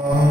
Thank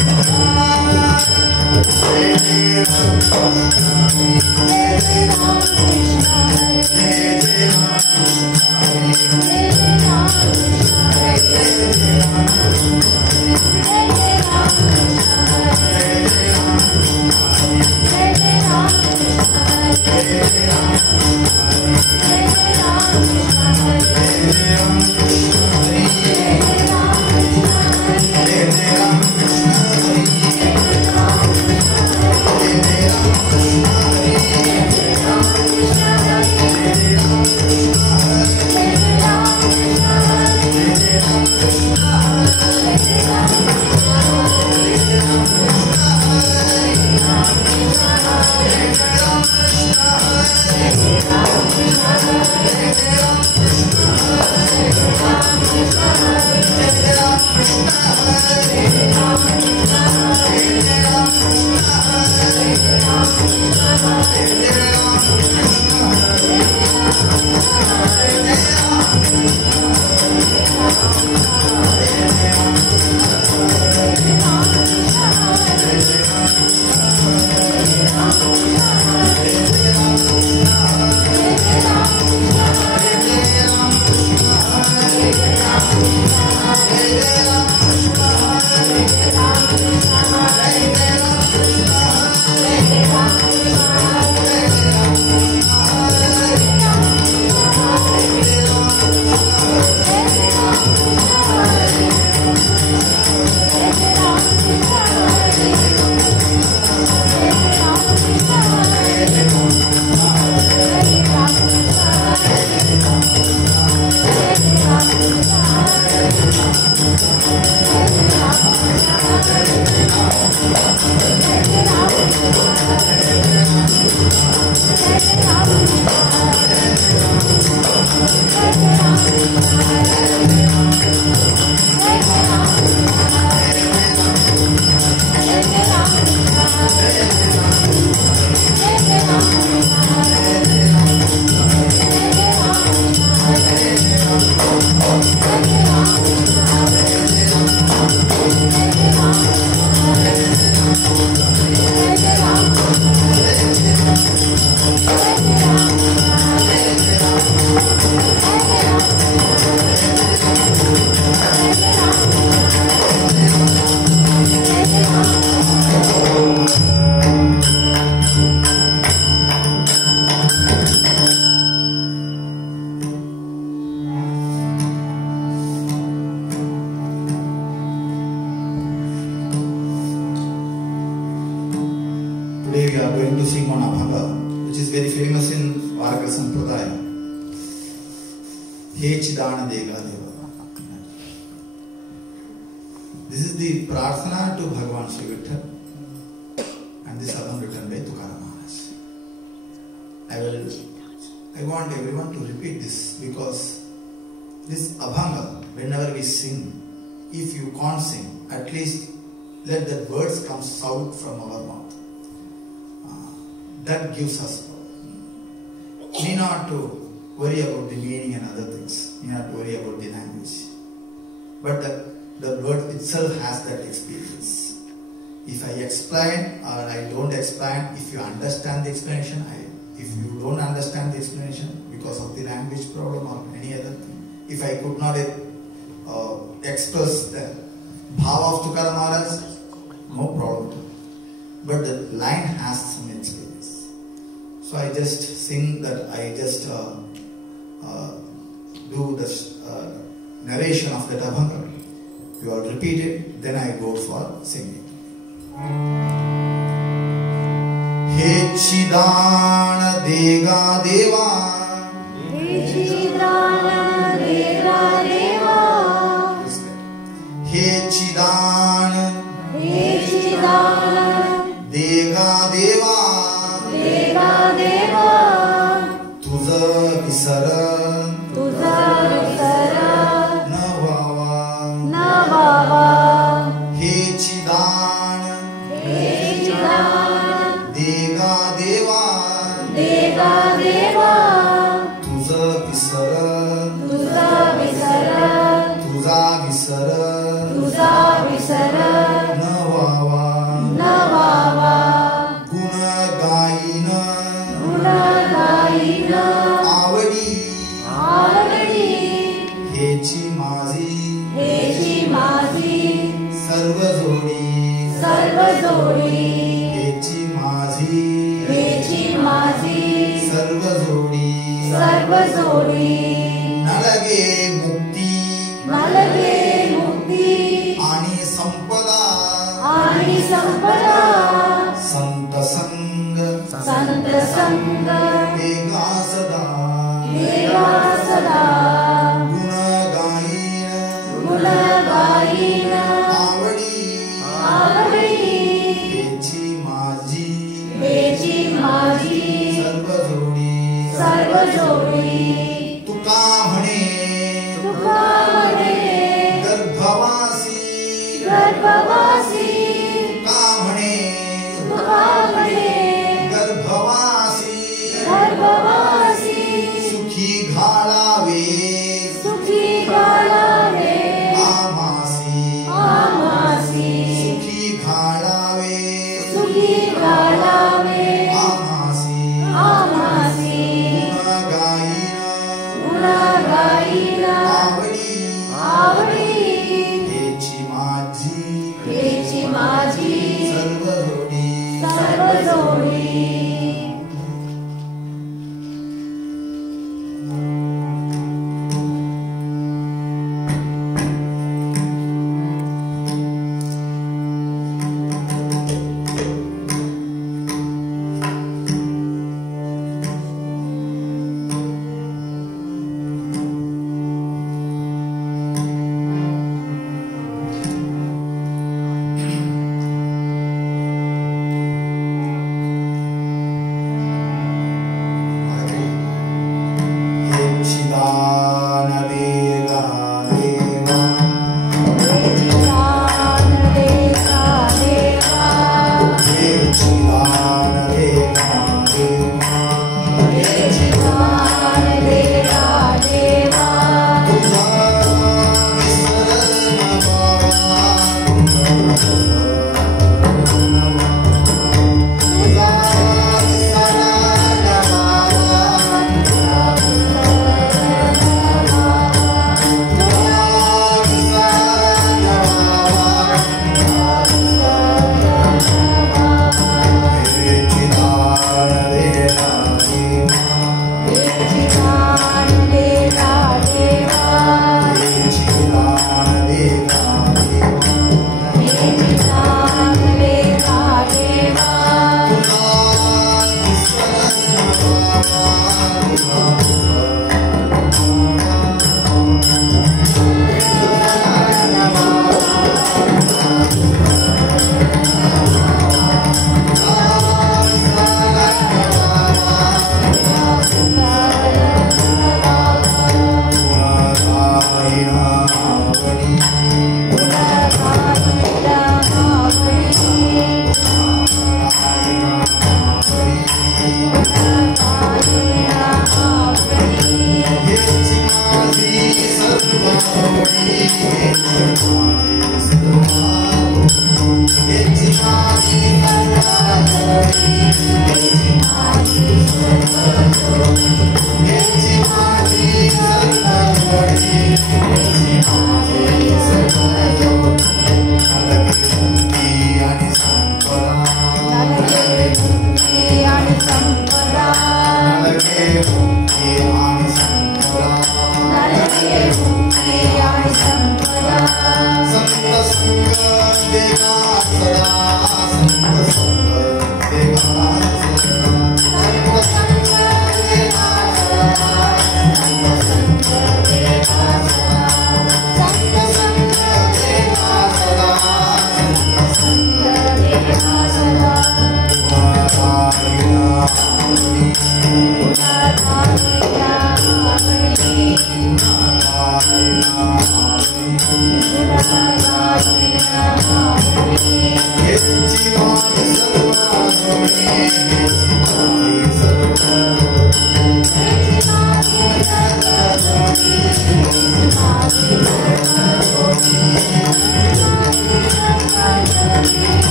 you. Gives us need not to worry about the meaning and other things, need not to worry about the language, but the word itself has that experience. If I explain or I don't explain, if you understand the explanation, if you don't understand the explanation because of the language problem or any other thing, if I could not express the bhava of Tukaram Maharaj, no problem, but the line has some experience. So I just sing that, I just do the narration of that abhanga. You all repeat it, then I go for singing. He Chidana Dega Deva, He Chidana Dega Deva, He Chidana Dega Deva, Deva सर्व जोडी हेची माझी सर्व जोडी नलगे मुक्ती आणि संपदा संत संग वेगा सदा गुण गाईन आवडी हेची माझी सर्व जोडी तुका म्हणे गर्भवासी तुका म्हणे गर्भवासी सुखी घालावे आमासी सुखी घालावे आमासी गुण गाईन आवडी हेची माझी सर्व जोडी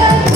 Amen.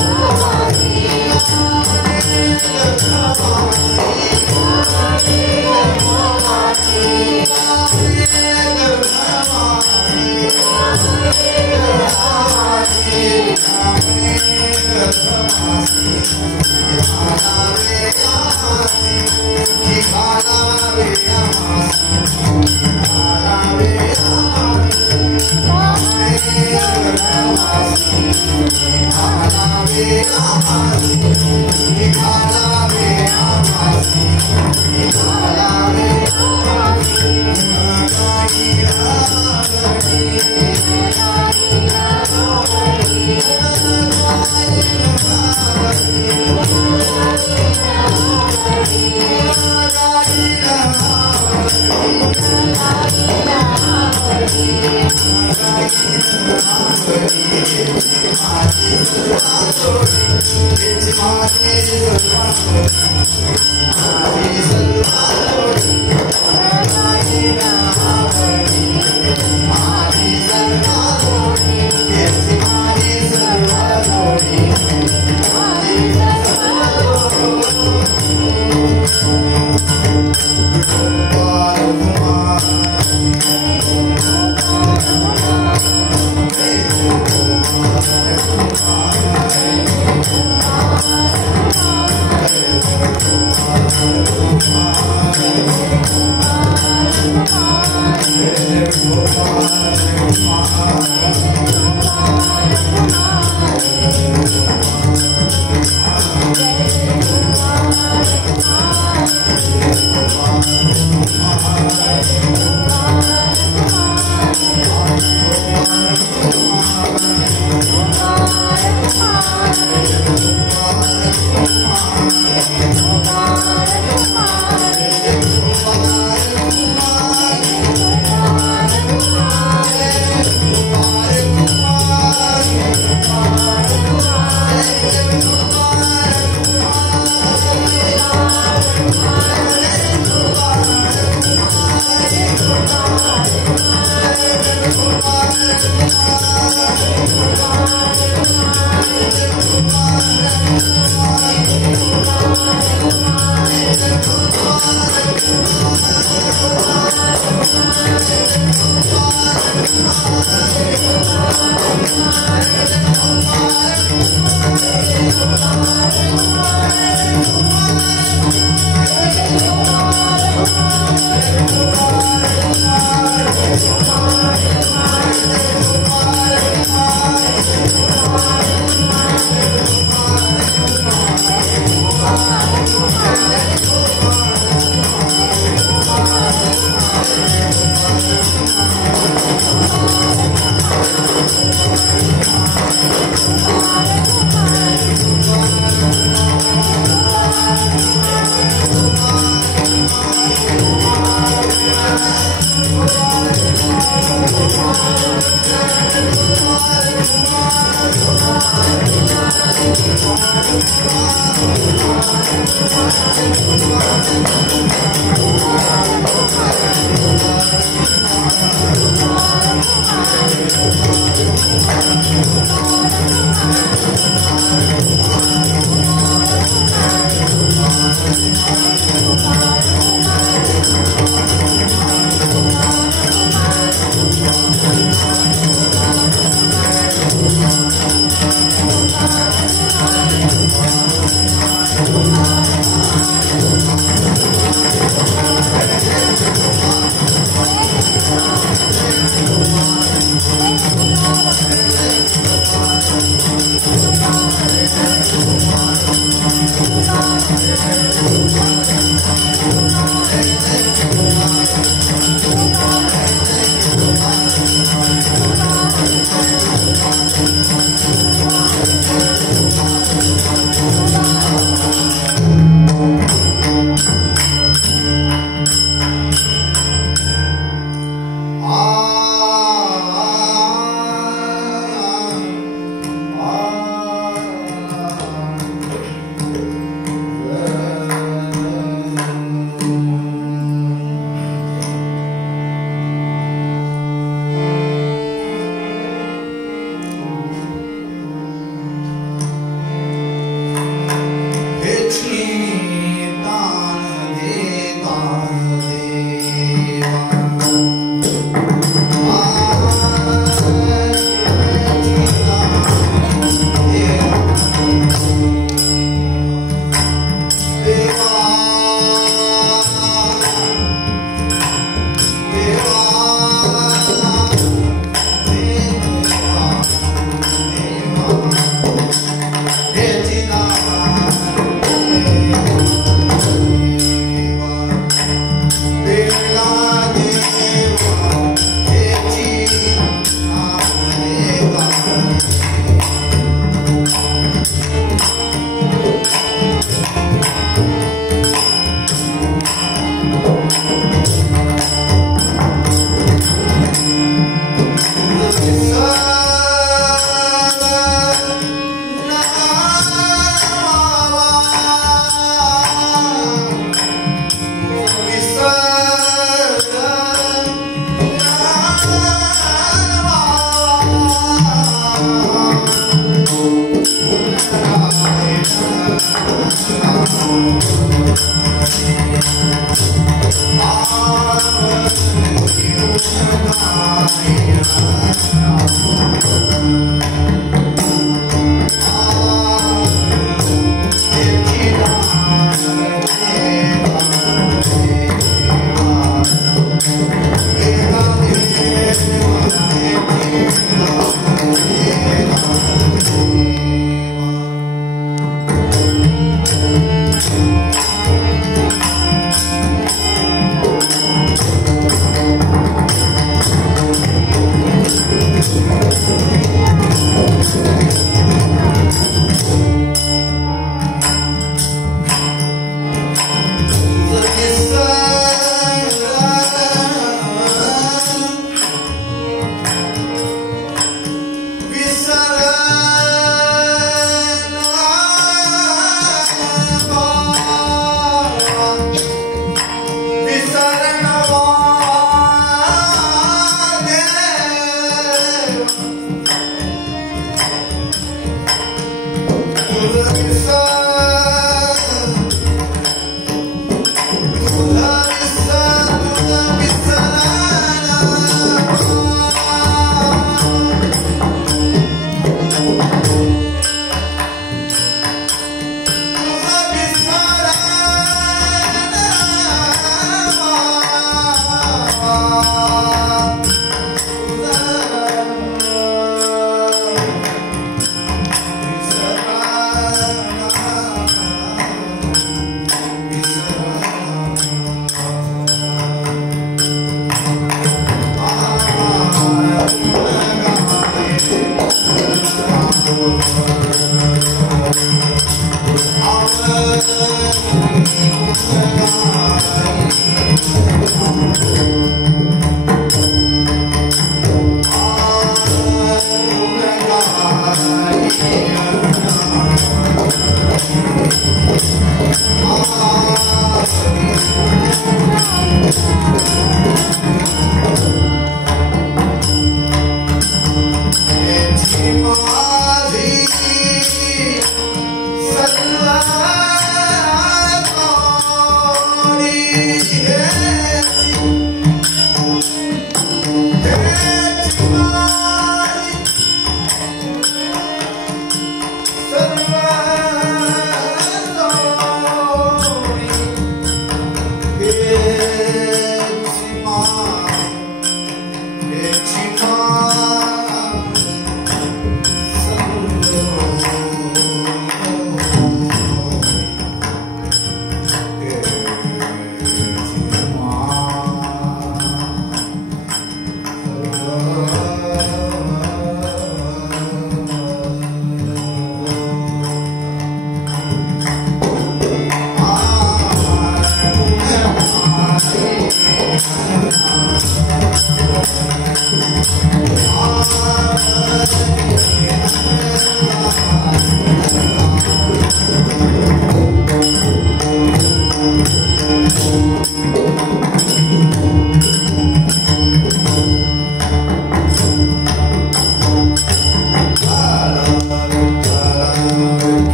Amen.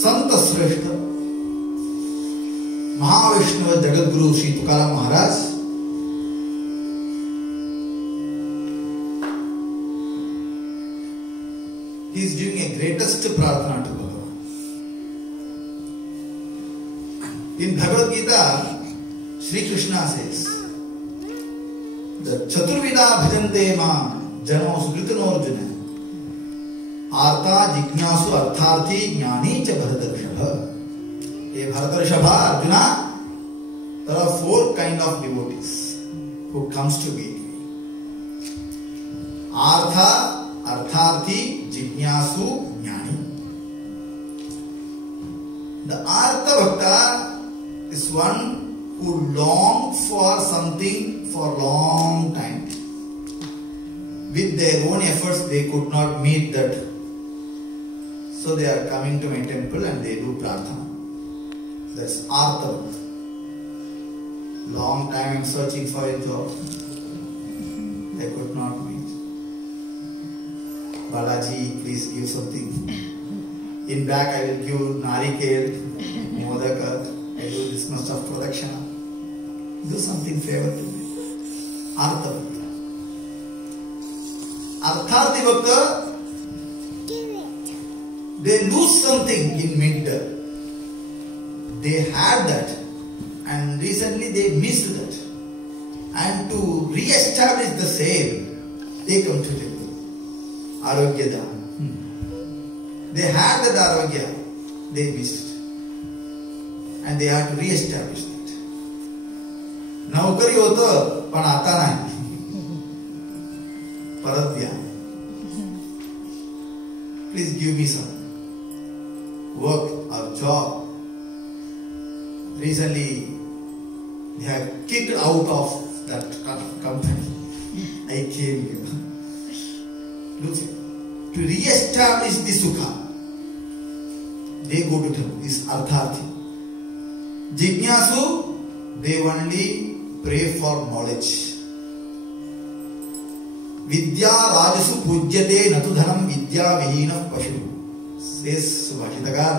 संत श्रेष्ठ महाविष्णु जगद्गुरु श्री तुकाराम महाराज he is doing a greatest prarthana to Bhagavan. In Bhagavad Gita, Sri Krishna says, the Chaturvida bhajante ma jano sukritano arjuna arta jignasu artharthi jnani cha bharatarshabha. Hey Bharatarshabha, Arjuna, there are 4 kind of devotees who comes to meet me. Artha, artharthi, jignasu, jnani. The Artha Bhakta is one who longs for something for a long time. With their own efforts, they could not meet that. So they are coming to my temple and they do prarthana. That's Artha Bhakta. Long time I am searching for a job. I could not meet. Balaji, please give something. In back I will give Narikel, Modaka. I do this much of production. Do something favor to me. Artha Bhakta. Artharthi Bhakta, they lose something in mid. They had that and recently they missed that. And to re-establish the same, they come to temple. Arogya. They had that Arogya, they missed it. And they had to re-establish that. Naukari hota, pan aata nahi. Paradya. Please give me some work or job. Recently, they have kicked out of that company. I came here. Look, to re-establish the Sukha, they go to temple. This is Artharthi. Jignasu, they only pray for knowledge. Vidya Rajasu Pujyate Natu Dhanam Vidya Vihina Pashu, says Subhashitagara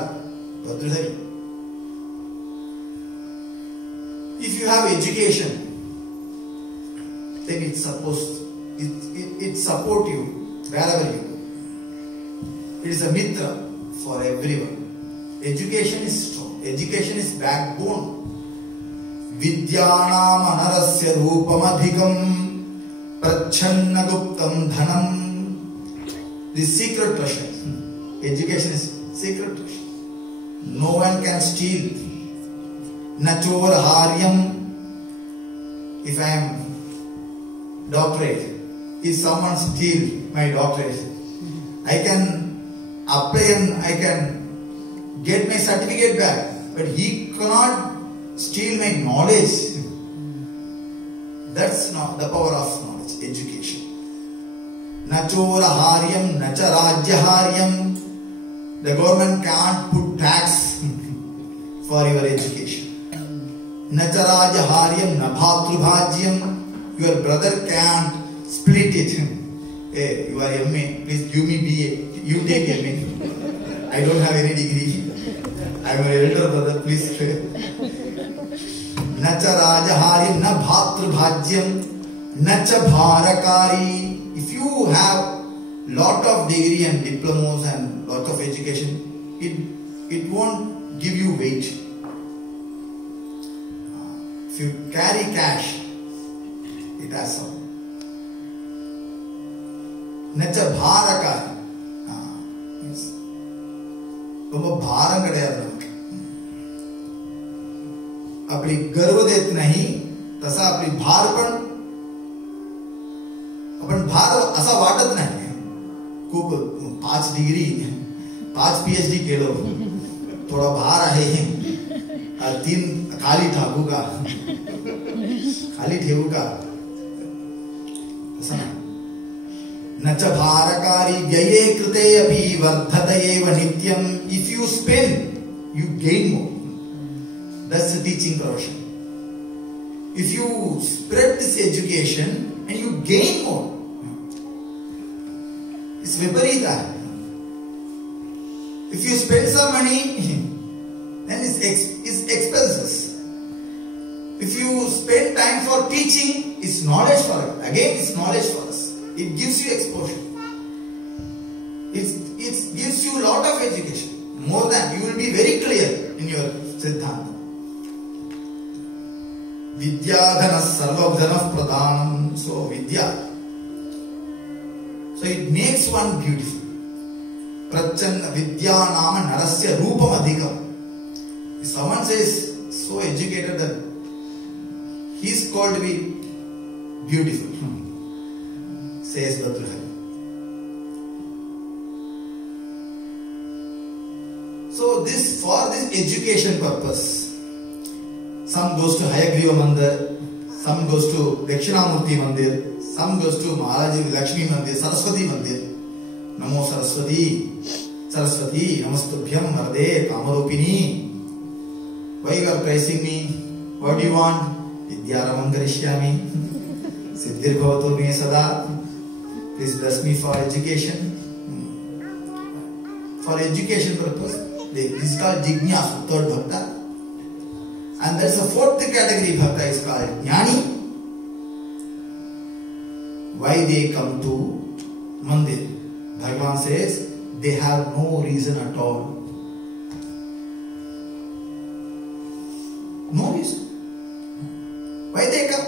Bhadradhari. If you have education, then it's supposed it support you wherever you go. It is a mitra for everyone. Education is strong. Education is backbone. Vidyanam anarasya roopamadhikam prachanna guptam dhanam. The secret treasure. Education is secret treasure. No one can steal. Nachor haryam. If I am doctorate, if someone steal my doctorate, I can apply and I can get my certificate back, but he cannot steal my knowledge. That's not the power of knowledge, education. Nachora haryam, nacha rajya haryam. The government can't put tax for your education. Nacha rajya haryam, nabhatru bhajyam. Your brother can't split it. Hey, you are MA, please give me BA. You take MA. I don't have any degree. I am an elder brother, please. Nacha raja haryam, na bhatru bhajyam, nacha bharakari. If you have lot of degree and diplomas and lot of education, it won't give you weight. If you carry cash, it has some. Nacha bharakari. Yes. ரொம்ப भारम கிடையாது நமக்கு. अपनी गर्व देत नहीं तसा आपली भार पण आपण भार असा वाटत नाही. खूप 5 डिग्री 5 PhD केलो, थोडा भार आहे, 3 खाली टाकू का, खाली ठेवू का, असं नाही. नच भारकारी व्यये कृते अपि वर्धते एव नित्यम. If you spend, you gain more. That's the teaching profession. If you spread this education and you gain more, it's viparita. If you spend some money, then it's expenses. If you spend time for teaching, it's knowledge for us. Again, it's knowledge for us. It gives you exposure. It gives you a lot of education. More than, you will be very clear in your Siddhanta. Vidyadhana sarvabdhana pradhanam. So Vidya. So it makes one beautiful. Prachanna Vidya nama narasya roopam adhikam. If someone says so educated that he is called to be beautiful, says Bhadrahari. So So this, for this education purpose, some goes to Hayagriva Mandir, some goes to Dakshinamurti Mandir, some goes to Maharaji Lakshmi Mandir, Saraswati Mandir. Namo Saraswati, Saraswati, Namastubhyam Marde Kamarupini. Why you are praising me? What do you want? Vidyaramam Karishyami, Siddhir Bhavatu Me Sada. Please bless me for education. For education purpose, this is called Jignasu, third Bhakta. And there is a fourth category Bhakta is called Jnani. Why they come to Mandir? Bhagavan says they have no reason at all. No reason. Why they come?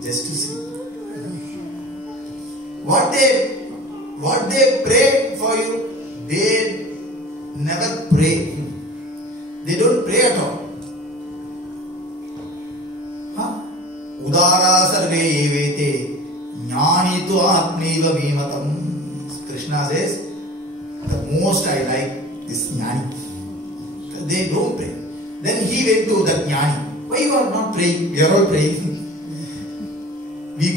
Just to see. What they pray for you, they never pray. They don't pray at all. Udara sarve evete jnani tu atmeva vimatam. Krishna says, the most I like is jnani. They don't pray. Then he went to that jnani. Why you are not praying? We are all praying. We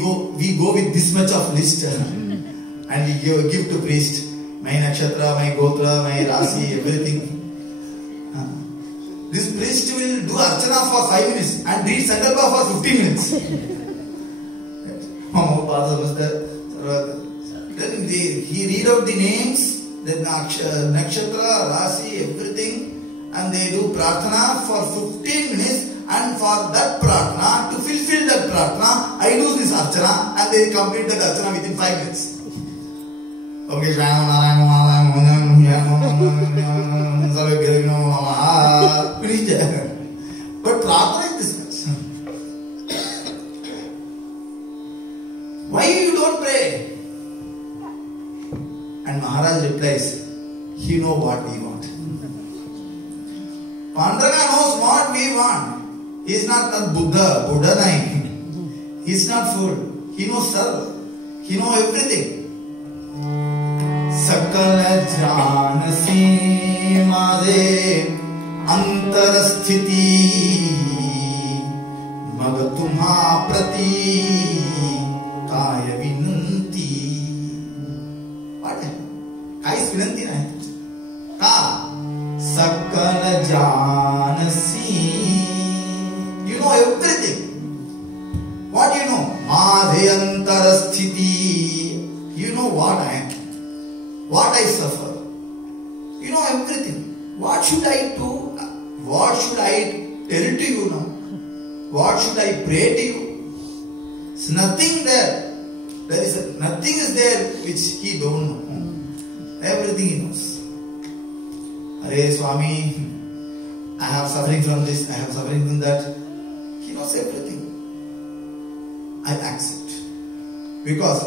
go with this much of list and we give to priest my nakshatra, my gotra, my rasi, everything. This priest will do archana for 5 minutes and read sankalpa for 15 minutes. Then he read out the names, then nakshatra, rasi, everything, and they do prarthana for 15 minutes. And for that prarthana, to fulfill that prarthana, I do this archana and they complete that archana within 5 minutes. Okay, but prarthana is this much. Why you don't pray? And Maharaj replies, he knows what we want. Panduranga knows what we want. He is not a Buddha nahi. He is not fool. He knows sarva. He knows everything. Sakala janasi made antarasthiti magatumha prati kaya vinanti. What? Kaya is vinanti nahi. Ka sakala janasi. You know everything. What do you know? Madhyantarasthiti. You know what I am. What I suffer. You know everything. What should I do? What should I tell to you now? What should I pray to you? It's nothing there. Nothing is there which he don't know. Everything he knows. Hare Swami, I have suffering from this, I have suffering from that. He knows everything. I accept. Because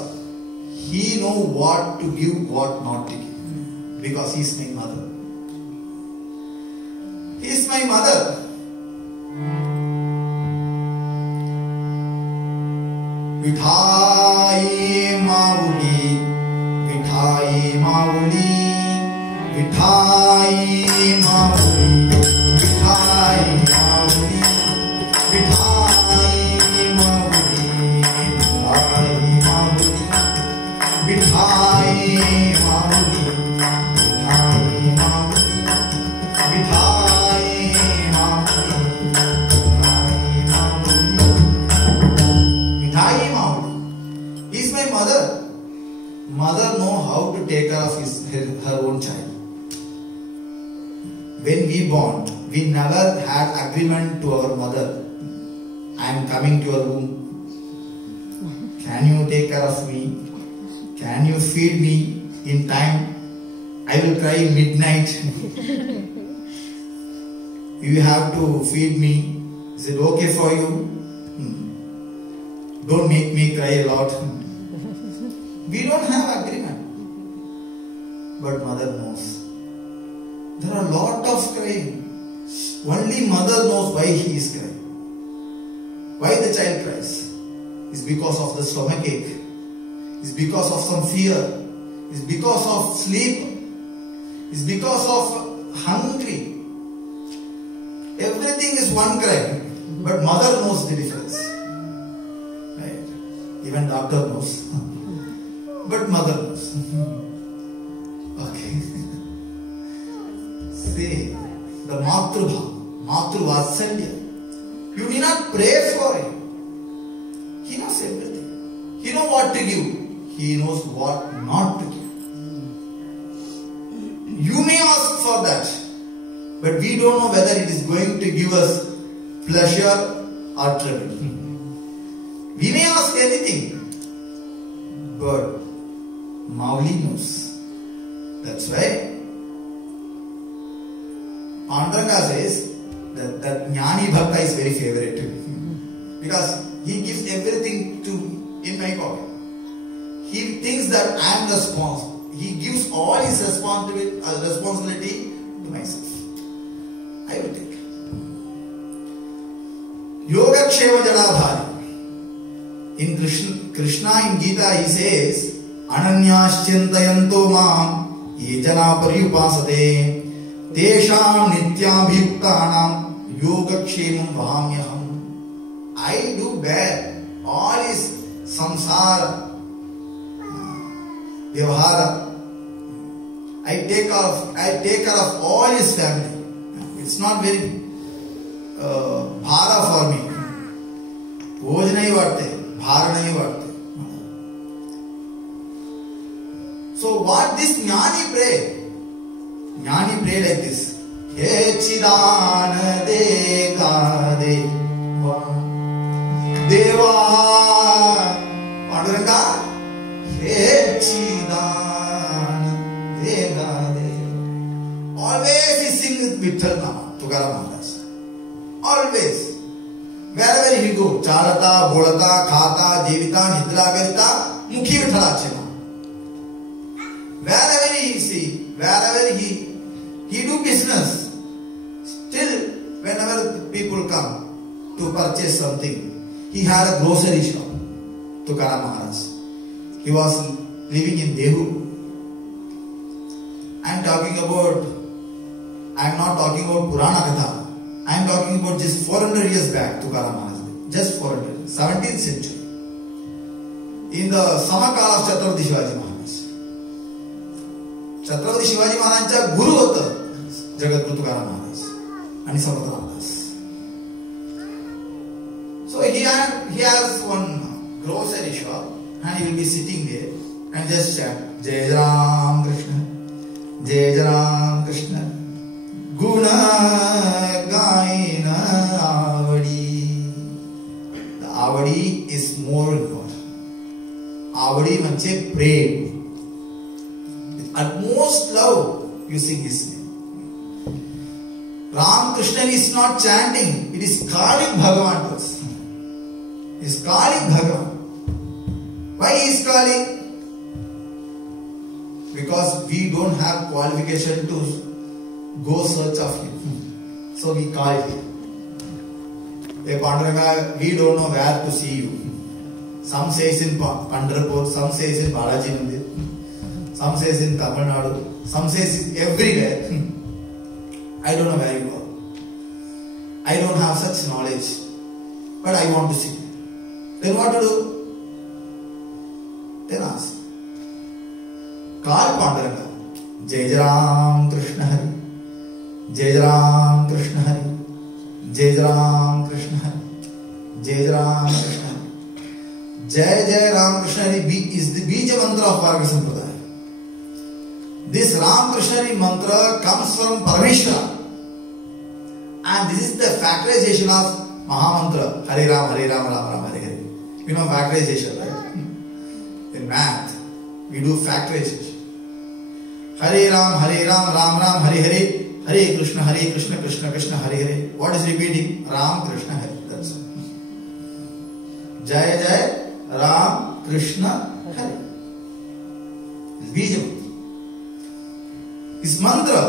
he knows what to give, what not to give. Because he is my mother. He is my mother. Vithai Mauli, Vithai Mauli, Vithai Mauli, Vithai Mauli, Vithai Mauli, Vithai Mauli, Vithai Mauli, Vithai Mauli, Vithai Mauli. He is my mother. Mother knows how to take care of her own child. When we born, we never had agreement to our mother. I am coming to your room. Can you take care of me? Can you feed me in time? I will cry midnight. You have to feed me. Is it okay for you? Don't make me cry a lot. We don't have agreement. But mother knows. There are a lot of crying. Only mother knows why he is crying. Why the child cries? It's because of the stomach ache. It's because of some fear. It's because of sleep. It's because of hungry. Everything is one crime, but mother knows the difference. Right? Even doctor knows, but mother knows. Okay. See, the Matruvatsalya. You need not pray for him. He knows everything. He knows what to give. He knows what not to give. You may ask for that, but we don't know whether it is going to give us pleasure or trouble. We may ask anything, but Mauli knows. That's why Panduranga says that Jnani Bhakta is very favorite to him. Because he gives everything in my pocket. He thinks that I am responsible. He gives all his responsibility to myself. I will take. Yogakshema Janabhari. In Krishna in Gita he says, Ananyaschintayanto mam yejana paryupasate tesham nityabhyuktanam yogakshemam vahamyaham. I do bear all his samsara, vyavahara. I take care of all his family. It's not very bhara for me. Bhoj nahi varte, bhara nahi varte. So what this Jnani pray? Jnani pray like this. He chidana deka deva deva Panduranga. He chidana deka deva. Always he sings Vitthal Nama, Tukaram Maharaj. Always. Wherever he go, Charata, Bolata, Khata, Jevita, Nidra, Garita, Mukhi Vithalachena. Wherever he see, wherever he do business, still whenever people come to purchase something, he had a grocery shop, Tukaram Maharaj. He was living in Dehu. I am not talking about Purana Katha. I am talking about just 400 years back, Tukaram Maharaj. Just 400, 17th century. In the Samakala of Chhatrapati Shivaji Maharaj. Chhatrapati Shivaji Maharajचा गुरु होता जगद्गुरु तुकाराम महाराज आणि Samarth Ramdas. So he has one grocery shop and he will be sitting there and just chant Jai Ram Krishna, Jai Ram Krishna, Guna Gaina Avadi. The Avadi is more important. Avadi म्हणजे प्रेम. Utmost love you sing his name. Ram Krishna is not chanting, it is calling Bhagavan to us. He is calling Bhagavan. Why he is calling? Because we don't have qualification to go search of him. So we call him. Hey Panduranga, we don't know where to see you. Some says in Pandharpur, some says in Balaji Mandir. Some says in Tamil Nadu, some says everywhere. I don't know where you are. I don't have such knowledge, but I want to see. Then what to do? Then ask. Call Panduranga. Jai Ram Krishna Hari. Jai Ram Krishna Hari. Jai Ram Krishna Hari. Jai Ram Krishna Hari. Jai Ram Krishna Hari is the Bija mantra of Varga Sampradaya. This Ram Krishna mantra comes from Parameshwara, and this is the factorization of Mahamantra Hare Ram, Ram Ram, Hare Hare. You know factorization, right? In math, we do factorization. Hare Ram, Ram Ram, Hare Hare, Hare Krishna, Krishna Krishna, Hare Hare. What is repeating? Ram Krishna Hare. That's all. Jai Ram Krishna Hare. It's Bija. Is mantra,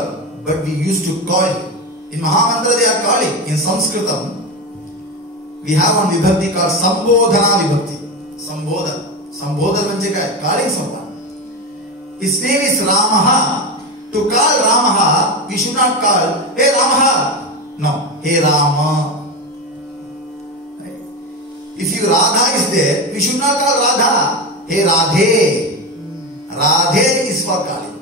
but we used to call it. In Mahamantra they are calling. In Sanskritam, we have one vibhakti called Sambodhana vibhakti. Sambodhana. Sambodhana means calling someone. His name is Ramaha, To call Ramaha, we should not call, hey Ramaha. No, hey Rama. Right? If you Radha is there, we should not call Radha. Hey Radhe. Radhe is for calling.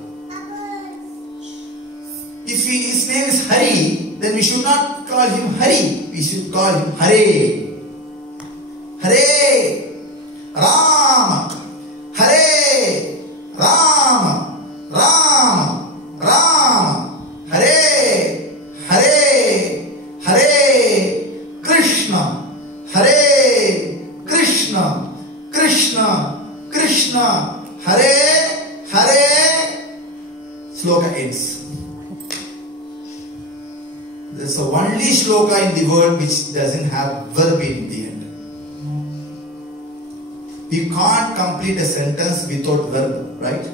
If his name is Hari, then we should not call him Hari. We should call him Hare. Hare. Ram. Hare. Ram. Ram. Ram. Hare. Hare. Hare. Krishna. Hare. Krishna. Krishna. Krishna. Hare. Hare. Sloka ends. There is the only shloka in the world which doesn't have verb in the end. We can't complete a sentence without verb, right?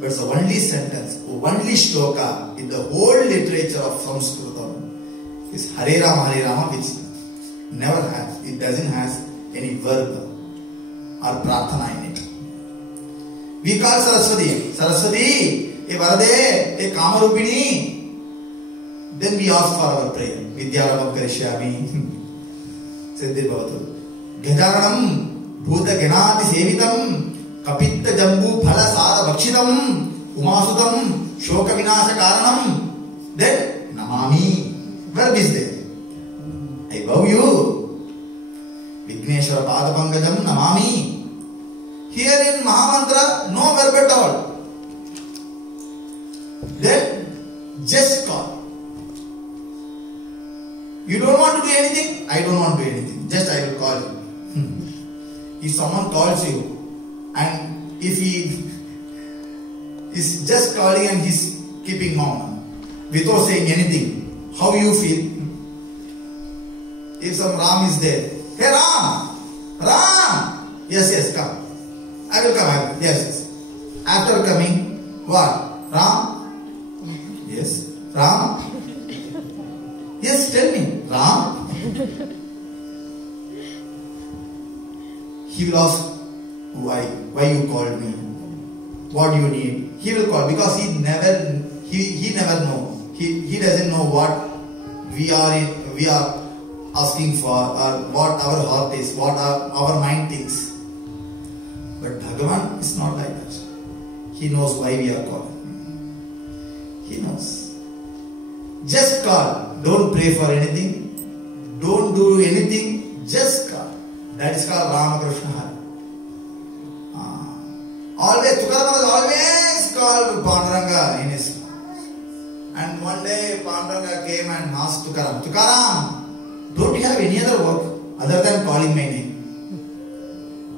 But it's the only sentence, only shloka in the whole literature of Sanskritam is Hare Rama, which never has, it doesn't have any verb or prarthana in it. We call Saraswati, Saraswati, a Varade, a Kamarupini. Then we ask for our prayer. Vidyarabham karishyami. Siddhi bhavatu. Gajaranam bhuta ganati sevitam kapitta jambu phala sada bhakshitam umasutam shoka vinasha karanam. Then namami. Verb is there. I bow you. Vigneshwara padapangajam namami. Here in Mahamantra, no verb at all. Then just call. You don't want to do anything? I don't want to do anything. Just I will call you. If someone calls you and if he is just calling and he's keeping mum without saying anything, how you feel? If some Ram is there, hey Ram! Ram! Yes, yes, come. I will come. Yes, yes. After coming, what? Ram? Yes. Ram? Yes, tell me, Ram? He will ask, why you called me? What do you need? He will call because he never know. He doesn't know what we are asking for or what our heart is, what our mind thinks. But Bhagavan is not like that. He knows why we are calling. He knows. Just call. Don't pray for anything. Don't do anything. Just call. That is called Ramakrishna Hari. Always, Tukaram always called Panduranga in his. And one day Panduranga came and asked Tukaram, Tukaram, don't you have any other work other than calling my name?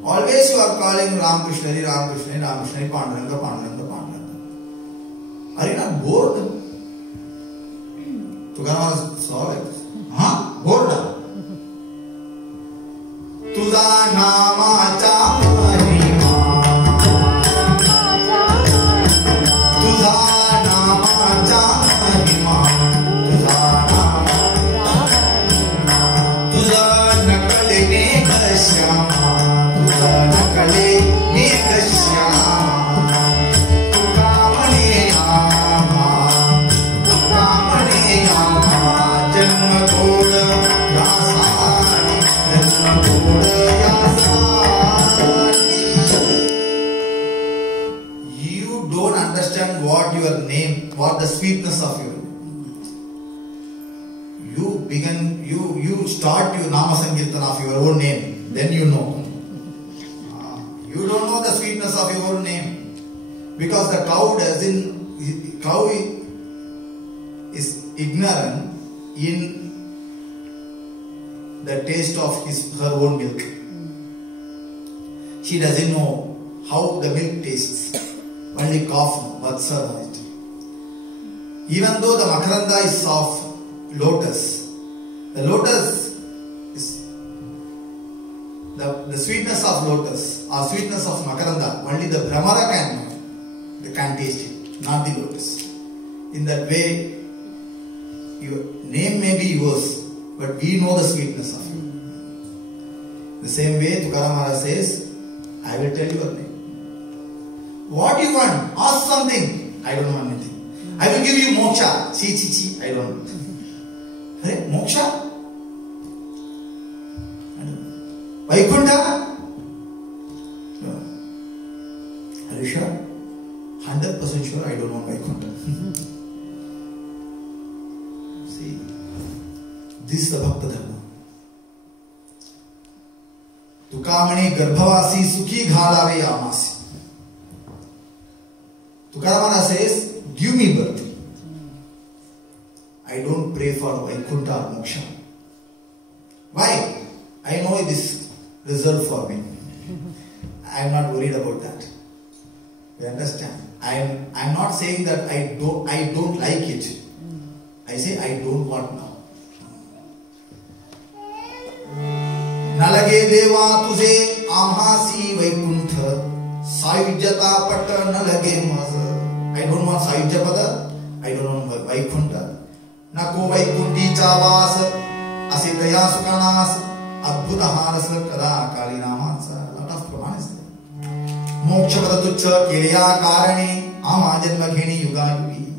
Always you are calling Ramakrishna, Ramakrishna, Ramakrishna, Panduranga, Panduranga, Panduranga. Are you not bored? Tukaram saw like this. Huh? Bored? Tuda nama chamahima. Tuda nama chamahima. Tuda nama. Tuda nakale nekashyama. Tuda nakale nekashyama. Tukamane ama. Tukamane ama. Janma koda dasani. Janma koda. You don't understand what your name, what the sweetness of your name. You start your Nama Sankirtan of your own name, then you know. You don't know the sweetness of your own name because the cow is ignorant in the taste of her own milk. She doesn't know how the milk tastes. Only calf, vatsa it. Even though the makaranda is of lotus, the lotus is the sweetness of lotus or sweetness of makaranda. Only the Brahmara can taste it, not the lotus. In that way, your name may be yours, but we know the sweetness of you. The same way Tukaram Maharaj says, I will tell your name. What you want? Ask something. I don't want anything. I will give you moksha. Chi. I don't want. Moksha? Vaikuntha? No. Are you sure? 100% sure I don't want Vaikuntha. See, this is the Bhakta Dharma. Tukamani Garbhavasi Sukhi Ghadave Amasi. Tukaramana says, give me birth. I don't pray for Vaikuntha or Moksha. Why? I know this reserved for me. I am not worried about that. You understand? I am not saying that I don't like it. I say I don't want now. Nalage deva tuze amhasi Vaikuntha Saivjata pata nalage maza. I don't want Saivjapada. I don't want Vaikuntha. Nako Vaikunti chavas asitaya sukanas adbhuta harasa kada kali namansa. Lot of pramanas there. Moksha pada tuchcha kiriya karani ama janma gheni yuga yugi.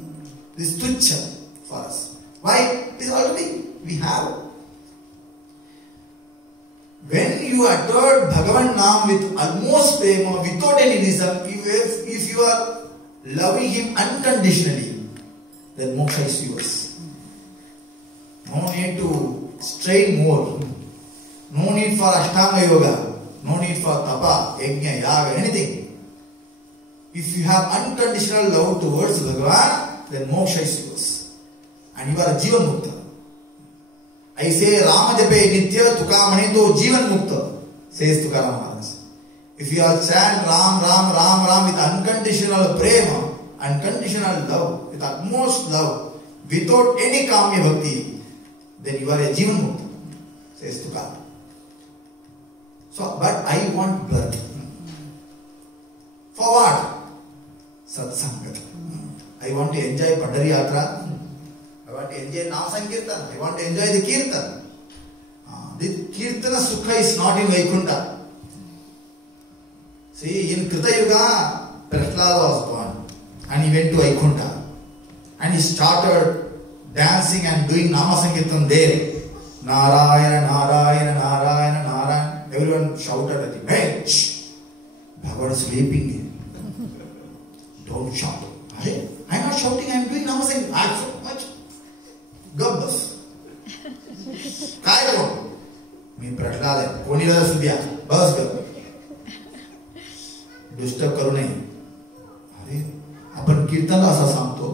This tuchcha for us. Why? It is already we have. When you uttered Bhagavan Naam with almost prema, without any reason, if you are loving him unconditionally, then moksha is yours. No need to strain more. No need for Ashtanga Yoga. No need for Tapa, Yajna, Yaga, anything. If you have unconditional love towards Bhagavan, then moksha is yours. And you are a Jivan Mukta. I say Rama Jape Nitya Tukamani to Jivan Mukta, says Tukaram Maharaj. If you are chant Ram with unconditional prema, unconditional love, with utmost love, without any Kamya Bhakti, then you are a Jivan Mukta, says Tukaram. So, but I want birth. For what? Satsangat. I want to enjoy Pandari Yatra. I want to enjoy Nam Sankirtan. I want to enjoy the Kirtan. The Kirtana Sukha is not in Vaikuntha. See, in Krita Yuga, Prahlada was born and he went to Vaikuntha and he started dancing and doing Nama Sankirtan there. Narayana, Narayana, Narayana, Narayana. Everyone shouted at him, hey, shh, Bhagavan is sleeping. Don't shout. Hey, I am not shouting, I am doing Nama Sankirtan. I am so much. Gabbas. Kai ko? मी प्रश्नालय कोणी जरा सुद्या बस कर disturb करू नये अरे आपण कीर्तन असा सांगतो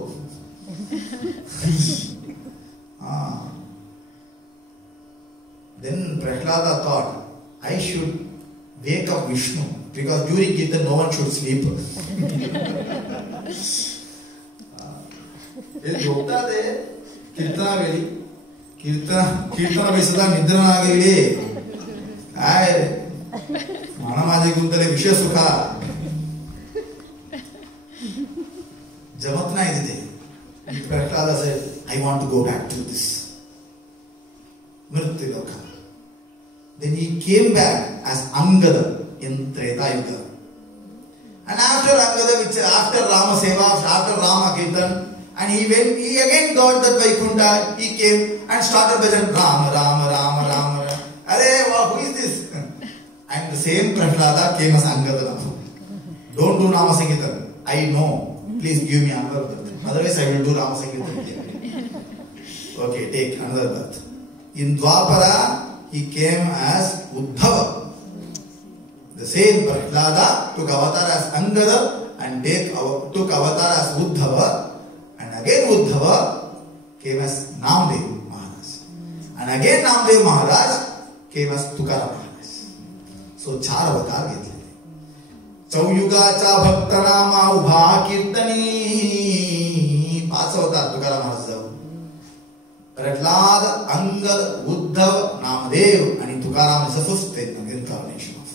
then Prahlada thought I should wake up Vishnu because during Kirtan no one should sleep. ये जोता दे कीर्तना वेळी कीर्तना बेसदा निद्रा नागेली काय मला माझे गुंतले विषय सुखा जमत नाही तिथे Prahlad said I want to go back to this Mrityu Lokha. Then he came back as Angada in Treta Yuga. And after Angada, which after Rama Seva, after Rama Kirtan, and he again got that Vaikuntha, he came and started bhajan Rama, Rama, Rama, Rama, Rama. Arey, wow, who is this? And the same Prahlada came as Angada. Don't do Rama Sankirtan. I know. Please give me another birth. Otherwise I will do Rama Sankirtan. Okay, take another birth. In Dwapara, he came as Uddhava. The same Prahlada took avatar as Angada and took avatar as Uddhava. And again Uddhava came as Namdev Maharaj. And again Namdev Maharaj came as Tukaram Maharaj. So, char avatar घेतले. चौयुगाचा भक्त नामा उभा कीर्तनी 5 अवतार तुकाराम महाराज जाऊ प्रह्लाद अंगद उद्धव नामदेव आणि Tukaram is a fifth incarnation of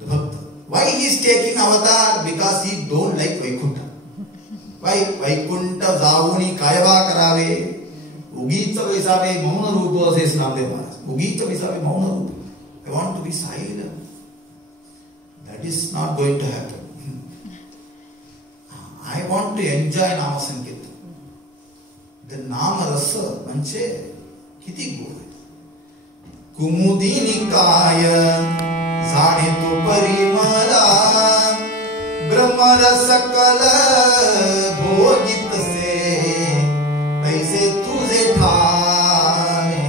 the bhakta. Why he is taking avatar? Because he don't like Vaikuntha. Why? Vaikuntha जाऊनी कायवा करावे उगीच वैसावे मौन रूप असे नामदेव महाराज उगीच वैसावे मौन रूप. I want to be silent. That is not going to happen. I want to enjoy नाम संकीर्तन. The नाम रस म्हणजे किती गोड आहे. कुमुदी निकाय जाणे तो परिमला ब्रह्मरस सकल भोगितसे पैसे तुझे ठाणे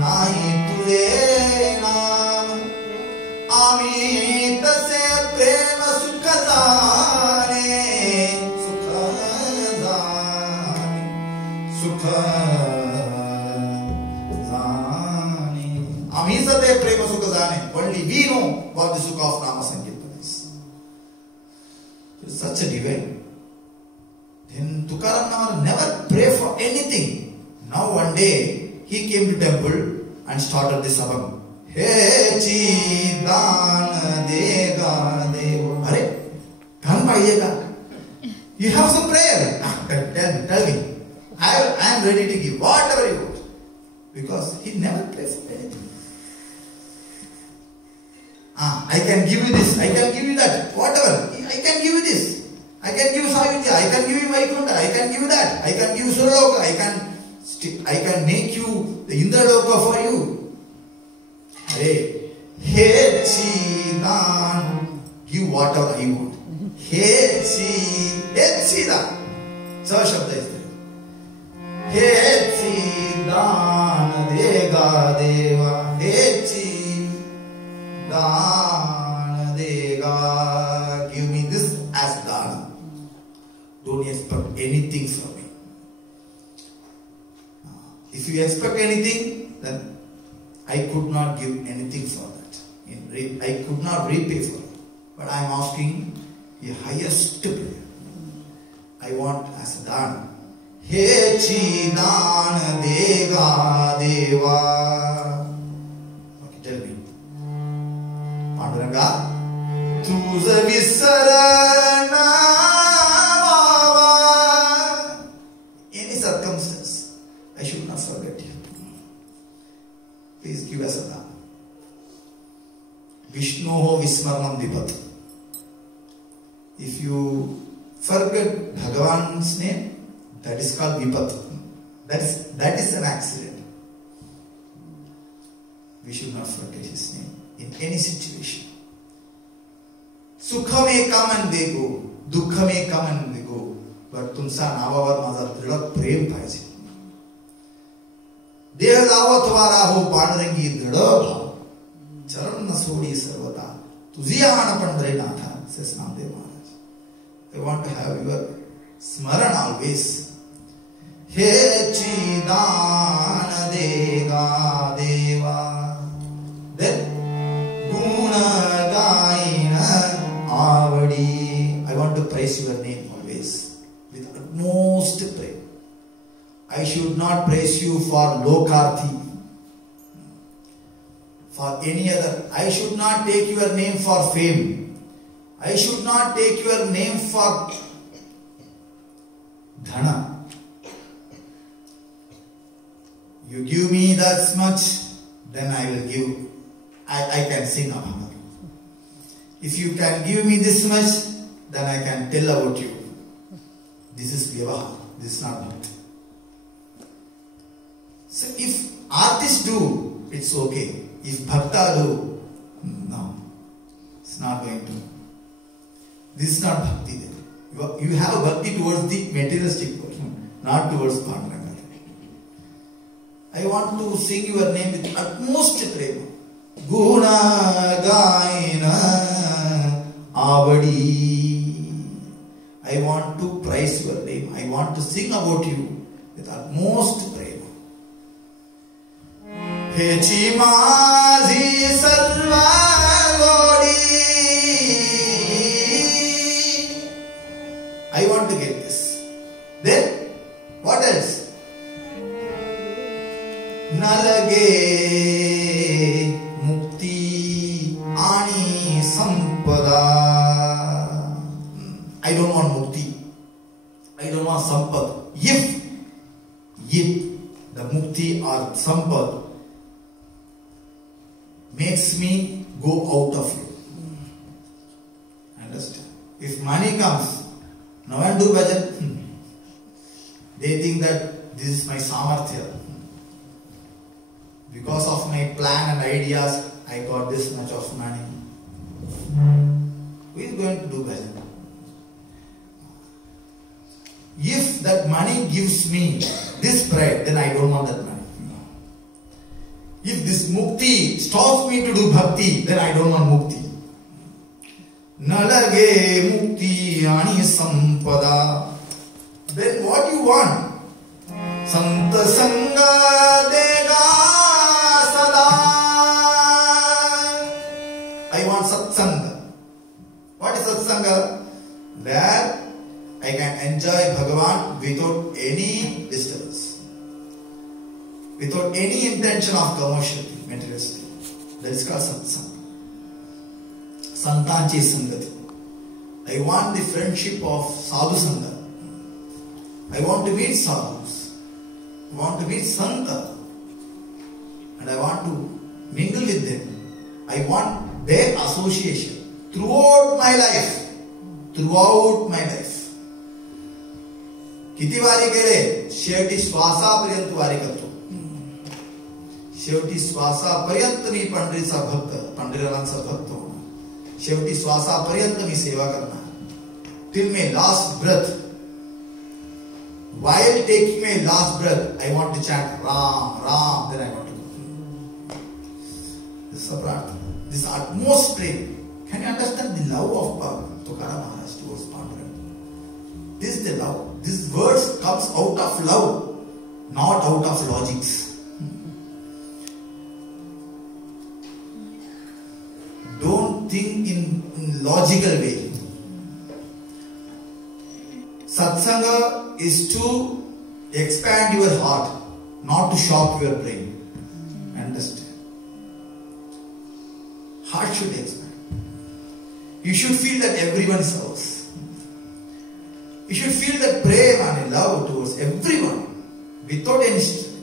नाही तुझे नाम आम्ही तसे प्रेम सुख जाणे सुख जाणे सुख जाणे आम्हीच ते प्रेम सुख जाणे. Only we know what the sukha of Nama Sankirtan is. It's such a divine. Then Tukaram Nama never pray for anything. Now one day he came to temple and started this sabam. He Chidan Dega Devo. Are, come by you have some prayer. Tell me. I am ready to give whatever you want. Because he never prays for anything. I can give you this, I can give you that, whatever. I can give you this. I can give you Savidya, I can give you Vaikunta, I can give you that, I can give you Suraloka, I can make you the Indraloka for you. Hey, Chidan, give whatever I want. Hey Chidan. So Shabda is there. Hey Chidan Dega Deva. Hey Dana Dega. Give me this as Dana. Don't expect anything from me. If you expect anything, then I could not give anything for that. I could not repay for it. But I am asking the highest prayer. I want as a Dana. He Chidan Dega Deva. Okay, tell me. Panduranga. Tuza Visarana. Any circumstance, I should not forget you. Please give us a Dana. Vishnoho Vismaranam Vipat. If you forget Bhagavan's name, that is called Vipat. That is an accident. We should not forget his name in any situation. Sukha may come and they go. Dukha may come and they go. But तुमचा नावावर माझा दृढ प्रेम पाहिजे. देह लावो तुम्हारा हो पांडुरंगी दृढ भाव. चरण न सोडी सर्वदा. तुझी आण Pandharinatha, says Namdev Maharaj. I want to have your smaran always. He Chidan Dega Deva. Then Guna Gaina Avadi. I want to praise your name always with utmost praise. I should not praise you for lokarthi, for any other. I should not take your name for fame. I should not take your name for dhana. You give me that much, then I will give. I can sing Abhanga. If you can give me this much, then I can tell about you. This is Vyavaha. This is not Bhakti. So if artists do, it's okay. If Bhakta do, no. It's not going to. This is not Bhakti then. You have Bhakti towards the materialistic world, not towards Panduranga. I want to sing your name with utmost prema. Guna Gaina Avadi. I want to praise your name. I want to sing about you with utmost prema. Hechi Mazi Sarva Godi. I want to get this. Then, what else? Nalage Mukti Ani Sampada. I don't want Mukti. I don't want Sampad. If the Mukti or Sampad makes me go out of you. Understand? If money comes, No one do bhajan. They think that this is my samarthya. Because of my plan and ideas, I got this much of money. Who is going to do bhajan? If that money gives me this pride, then I don't want that money. If this mukti stops me to do bhakti, then I don't want mukti. Nalage mukti ani sampada. Then what you want? Santa sanga dega sada. I want satsanga. What is satsanga? Where I can enjoy Bhagavan without any disturbance, without any intention of commercial, materialistic. That is called satsanga. Santanchi sangati. I want the friendship of sadhu sangha. I want to meet sadhus. I want to meet santa. And I want to mingle with them. I want their association throughout my life. Throughout my life. किती वारी केले? शेवटी श्वासापर्यंत वारी करतो. शेवटी श्वासापर्यंत मी पंढरीचा भक्त, पंढरीनाथाचा भक्त होणार. शेवटी श्वासापर्यंत मी सेवा करणार. Till my last breath. While taking my last breath, I want to chant Ram, Ram, then I want to go. This is a prarthana. This utmost prayer. Can you understand the love of Tukaram Maharaj towards Panduranga? This is the love. This verse comes out of love, not out of logics. Don't think in logical way. Satsanga is to expand your heart, not to shock your brain. Understand? Heart should expand. You should feel that everyone is ours. You should feel that prema and love towards everyone without any struggle.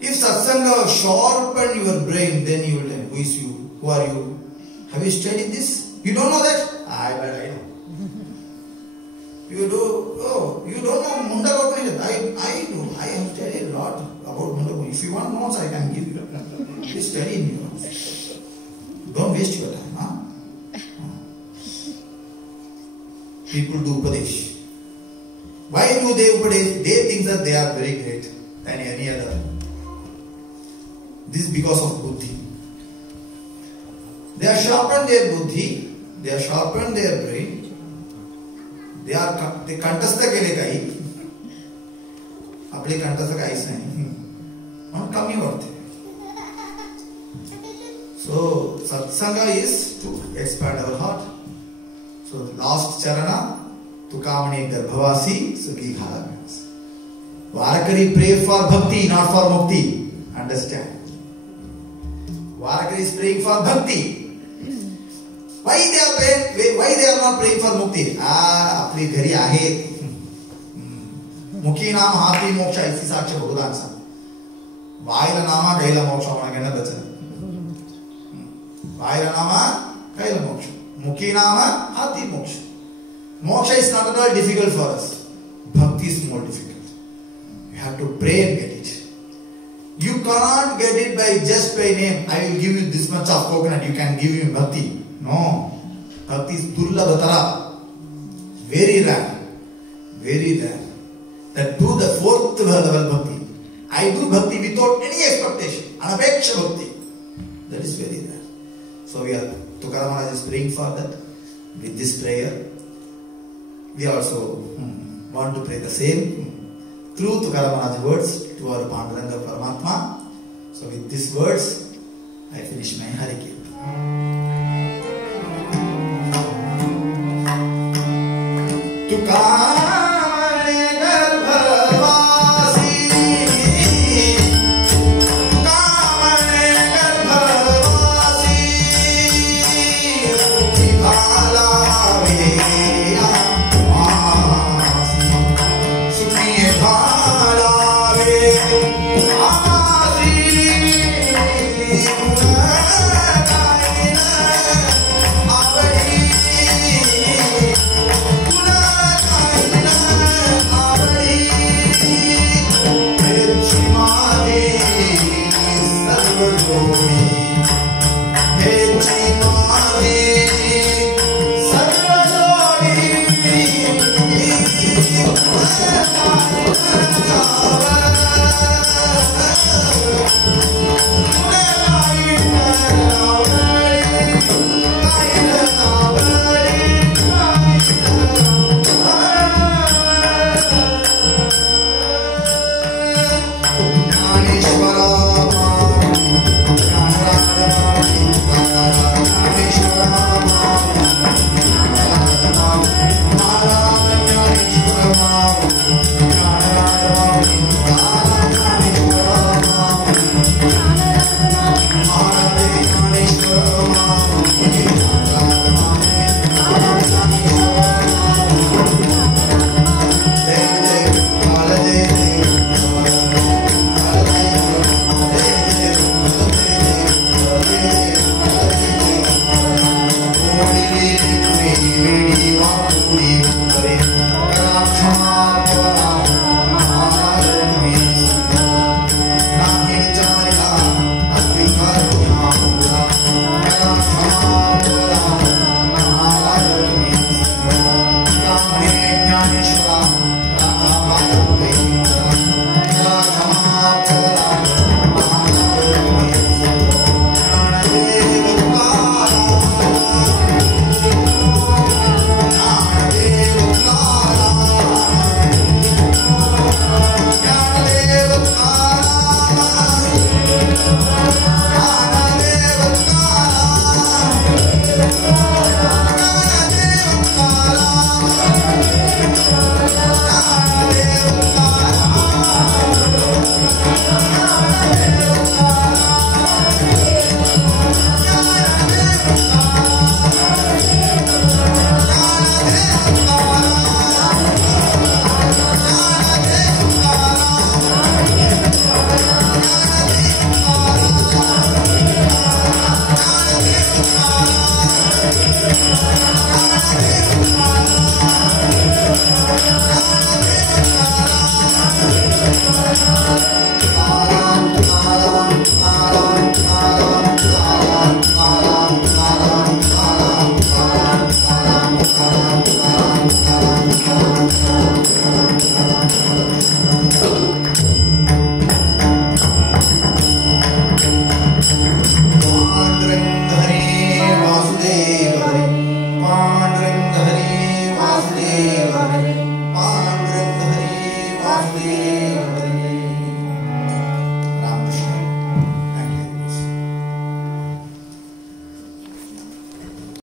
If satsanga sharpen your brain, then you will know who is you, who are you. Have you studied this? You don't know that? I know. You don't know Munda Gopani? I do. I have studied a lot about Munda Gopani. If you want notes, I can give you. Please study in your notes. Don't waste your time. Huh? People do Upadesh. Why do they Upadesh? They think that they are very great than any other. This is because of Buddhi. They have sharpened their Buddhi, they have sharpened their brain, they kantastha केले काही, आपले कंठस्थ काहीच नाही, म्हणून कमी वाटते. So satsanga is to expand our heart. So last charana, Tukamani Garbhavasi Sukhi Khalagas. Varakari pray for bhakti, not for mukti. Understand? Varakari is praying for bhakti. Why they are praying? Why they are not praying for mukti? आपली घरी आहे. मुखी नाम हाती मोक्षा इसी साक्ष भगवानचा. वायला नामा कैला मोक्षा म्हणा घेणं बचन. वायला नामा कैला moksha. Mukhi nama hati moksha. Moksha is not at all difficult for us. Bhakti is more difficult. You have to pray and get it. You cannot get it by just by name. I will give you this much of coconut. You can give me bhakti. No. Bhakti is durlabhatara. Very rare. Very rare. That do the fourth level bhakti. I do bhakti without any expectation. Anapeksha bhakti. That is very rare. So we are Tukaram Maharaj is praying for that. With this prayer, we also want to pray the same through Tukaram Maharaj's words to our Panduranga Paramatma. So with these words, I finish my Harikirtan. Tukaram